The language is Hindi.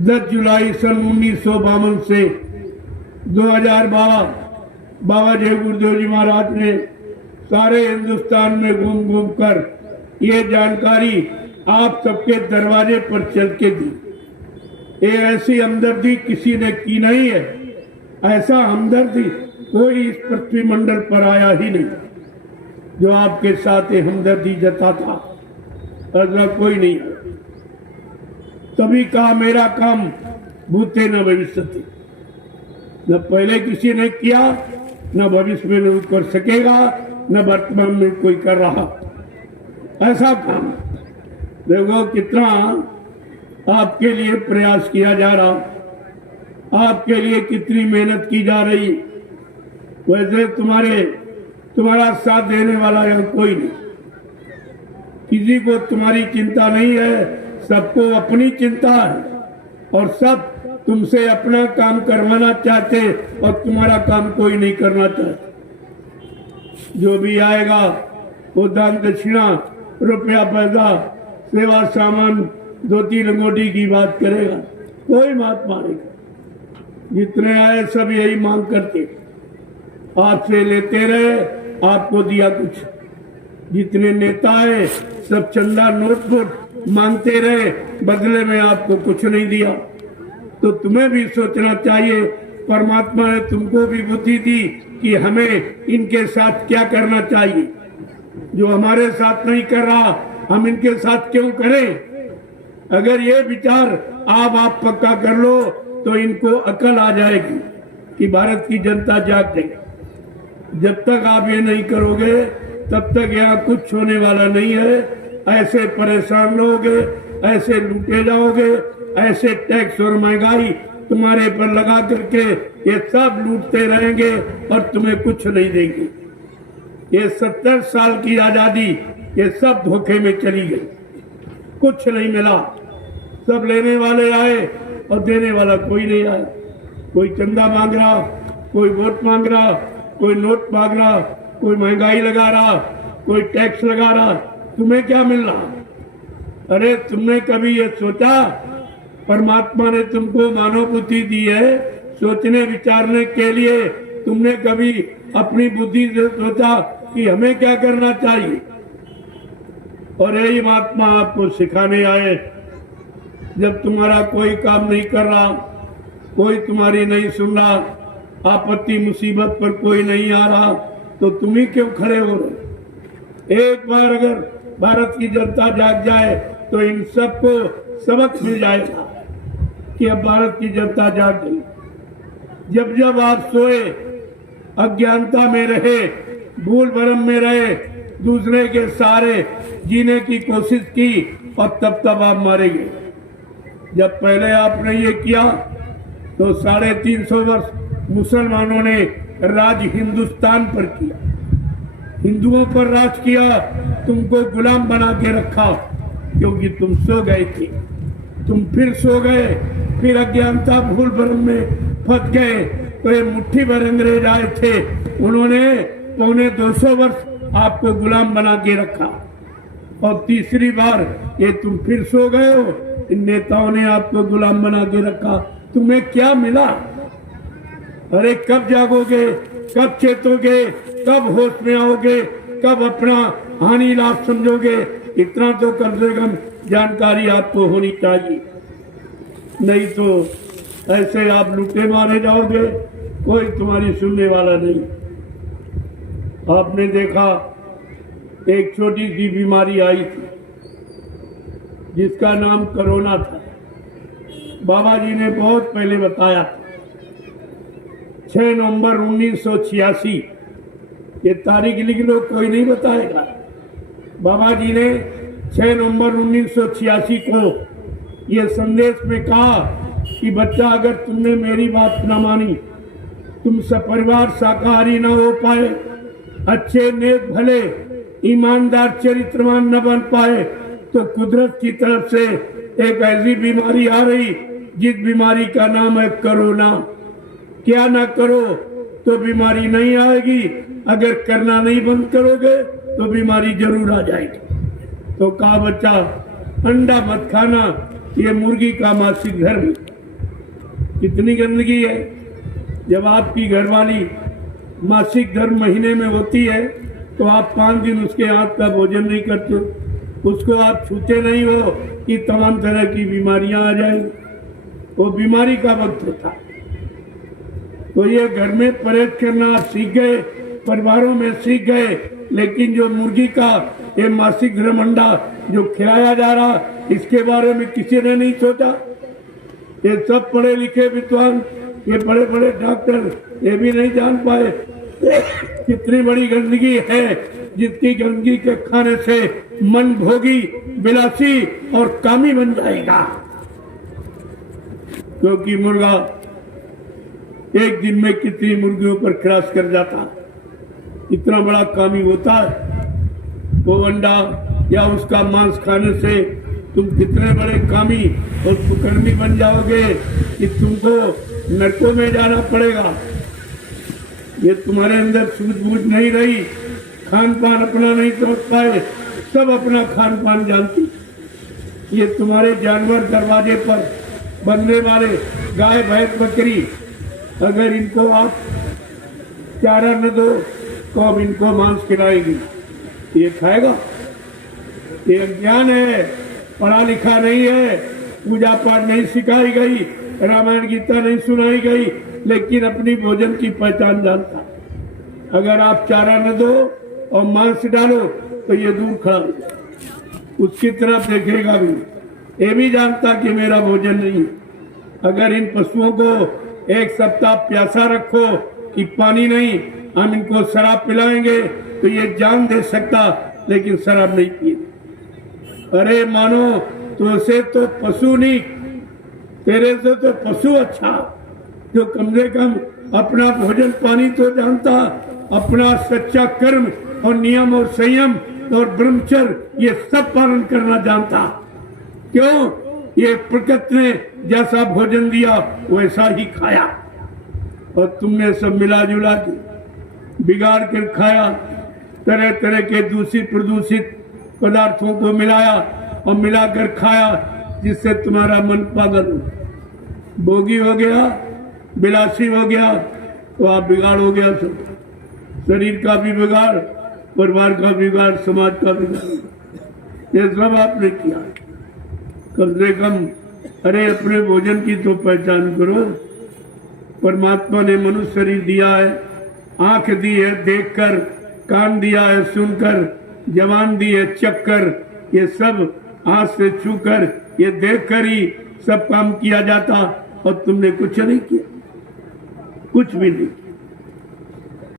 10 जुलाई सन 1952 से 2012 बाबा जय गुरुदेव जी महाराज ने सारे हिंदुस्तान में घूम घूम कर ये जानकारी आप सबके दरवाजे पर चल के दी। ये ऐसी हमदर्दी किसी ने की नहीं है। ऐसा हमदर्दी कोई इस पृथ्वी मंडल पर आया ही नहीं जो आपके साथ ये हमदर्दी जताता। ऐसा कोई नहीं है। तभी कहा मेरा काम भूते न भविष्यति। न पहले किसी ने किया, न भविष्य में कोई कर सकेगा, न वर्तमान में कोई कर रहा। ऐसा काम देखो कितना आपके लिए प्रयास किया जा रहा, आपके लिए कितनी मेहनत की जा रही। वैसे तुम्हारा साथ देने वाला यहाँ कोई नहीं। किसी को तुम्हारी चिंता नहीं है, सबको अपनी चिंता है और सब तुमसे अपना काम करवाना चाहते और तुम्हारा काम कोई नहीं करना चाहता। जो भी आएगा वो दान दक्षिणा, रुपया पैसा, सेवा सामान, धोती लंगोटी की बात करेगा, कोई बात मानेगा। जितने आए सब यही मांग करते, आपसे लेते रहे, आपको दिया कुछ। जितने नेता आए सब चंदा नोट मांगते रहे, बदले में आपको कुछ नहीं दिया। तो तुम्हें भी सोचना चाहिए, परमात्मा ने तुमको भी बुद्धि दी कि हमें इनके साथ क्या करना चाहिए। जो हमारे साथ नहीं कर रहा, हम इनके साथ क्यों करें। अगर ये विचार आप पक्का कर लो तो इनको अकल आ जाएगी कि भारत की जनता जाग जाएगी। जब तक आप ये नहीं करोगे तब तक यहाँ कुछ होने वाला नहीं है। ऐसे परेशान रहोगे, ऐसे लूटे जाओगे, ऐसे टैक्स और महंगाई तुम्हारे पर लगा करके ये सब लूटते रहेंगे और तुम्हें कुछ नहीं देंगे। ये 70 साल की आजादी ये सब धोखे में चली गई, कुछ नहीं मिला। सब लेने वाले आए और देने वाला कोई नहीं आया। कोई चंदा मांग रहा, कोई वोट मांग रहा, कोई नोट मांग रहा, कोई महंगाई लगा रहा, कोई टैक्स लगा रहा। तुम्हें क्या मिल रहा। अरे तुमने कभी ये सोचा, परमात्मा ने तुमको मानव बुद्धि दी है सोचने विचारने के लिए। तुमने कभी अपनी बुद्धि से सोचा कि हमें क्या करना चाहिए। और यही महात्मा आपको सिखाने आए। जब तुम्हारा कोई काम नहीं कर रहा, कोई तुम्हारी नहीं सुन रहा, आपत्ति मुसीबत पर कोई नहीं आ रहा, तो तुम ही क्यों खड़े हो रहे। एक बार अगर भारत की जनता जाग जाए तो इन सबको सबक मिल जाएगा कि अब भारत की जनता जाग गई। जब जब आप सोए, अज्ञानता में रहे, भूल भरम में रहे, दूसरे के सहारे जीने की कोशिश की और तब आप मारे गए। जब पहले आपने ये किया तो 350 वर्ष मुसलमानों ने राज हिंदुस्तान पर किया, हिंदुओं पर राज किया, तुमको गुलाम बना के रखा क्योंकि तुम सो गए थे। तुम फिर सो गए, फिर अज्ञानता भूल भरम में फंस गए। तो ये मुट्ठी भर अंग्रेज आए थे, उन्होंने 250 वर्ष आपको गुलाम बना के रखा और तीसरी बार ये तुम फिर सो गए हो। इन नेताओं ने आपको गुलाम बना के रखा, तुम्हें क्या मिला। अरे कब जागोगे, कब चेतोगे, कब होश में आओगे, कब अपना हानि लाभ समझोगे। इतना तो कम से कम जानकारी आपको होनी चाहिए, नहीं तो ऐसे आप लूटे मारे जाओगे, कोई तुम्हारी सुनने वाला नहीं। आपने देखा एक छोटी सी बीमारी आई थी जिसका नाम कोरोना था। बाबा जी ने बहुत पहले बताया था, 6 नवंबर 1986। ये तारीख लिख लो, कोई नहीं बताएगा। बाबा जी ने 6 नवंबर 1986 को ये संदेश में कहा कि बच्चा, अगर तुमने मेरी बात न मानी, तुम सपरिवार शाकाहारी न हो पाए, अच्छे नेक भले ईमानदार चरित्रवान न बन पाए, तो कुदरत की तरफ से एक ऐसी बीमारी आ रही जिस बीमारी का नाम है कोरोना। क्या ना करो तो बीमारी नहीं आएगी, अगर करना नहीं बंद करोगे तो बीमारी जरूर आ जाएगी। तो कहा बच्चा, अंडा मत खाना, ये मुर्गी का मासिक धर्म। कितनी गंदगी है। जब आपकी घरवाली मासिक धर्म महीने में होती है तो आप 5 दिन उसके हाथ का भोजन नहीं करते, उसको आप छूते नहीं हो कि तमाम तरह की बीमारियां आ जाएंगी। वो बीमारी का वक्त होता है। तो ये घर में परहेज करना आप सीख गए, परिवारों में सीख गए, लेकिन जो मुर्गी का ये मासिक धर्म अंडा जो खिलाया जा रहा, इसके बारे में किसी ने नहीं सोचा। ये सब पढ़े लिखे विद्वान, ये बड़े बड़े डॉक्टर, ये भी नहीं जान पाए कितनी बड़ी गंदगी है, जिसकी गंदगी के खाने से मन भोगी, विलासी और कामी बन जाएगा। क्योंकि मुर्गा एक दिन में कितनी मुर्गियों पर क्रॉस कर जाता, इतना बड़ा कामी होता है। वो अंडा या उसका मांस खाने से तुम कितने बड़े कामी और कुकर्मी बन जाओगे कि तुमको नरकों में जाना पड़ेगा। ये तुम्हारे अंदर सूझबूझ नहीं रही, खान पान अपना नहीं समझ पाए, सब अपना खान पान जानती। ये तुम्हारे जानवर दरवाजे पर बनने वाले गाय भैंस बकरी, अगर इनको आप चारा न दो तो अब इनको मांस खिलाएगी, ये खाएगा? ये अज्ञान है, पढ़ा लिखा नहीं है, पूजा पाठ नहीं सिखाई गई, रामायण गीता नहीं सुनाई गई, लेकिन अपनी भोजन की पहचान जानता है। अगर आप चारा न दो और मांस डालो तो ये दूर खड़ा हो जाए, उसकी तरफ देखेगा भी, ये भी जानता कि मेरा भोजन नहीं है। अगर इन पशुओं को 1 सप्ताह प्यासा रखो कि पानी नहीं, हम इनको शराब पिलाएंगे तो ये जान दे सकता, लेकिन शराब नहीं पिए। अरे मानो तुझसे तो पशु नहीं, तेरे से तो पशु अच्छा, जो कम से कम अपना भोजन पानी तो जानता, अपना सच्चा कर्म और नियम और संयम और ब्रह्मचर्य ये सब पालन करना जानता। क्यों? ये प्रकृति ने जैसा भोजन दिया वैसा ही खाया, और तुमने सब मिला जुला के बिगाड़ कर खाया। तरह तरह के दूषित प्रदूषित पदार्थों को मिलाया और मिलाकर खाया, जिससे तुम्हारा मन पागल हो, भोगी हो गया, विलासी हो गया, तो आप बिगाड़ हो गया। सब शरीर का भी बिगाड़, परिवार का बिगाड़, समाज का बिगाड़, ये सब आपने किया। कम से कम अरे अपने भोजन की तो पहचान करो। परमात्मा ने मनुष्य शरीर दिया है, आंख दी है देखकर, कान दिया है सुनकर, जबान दी है चखकर, ये सब हाथ से छूकर, ये देखकर ही सब काम किया जाता, और तुमने कुछ नहीं किया, कुछ भी नहीं किया।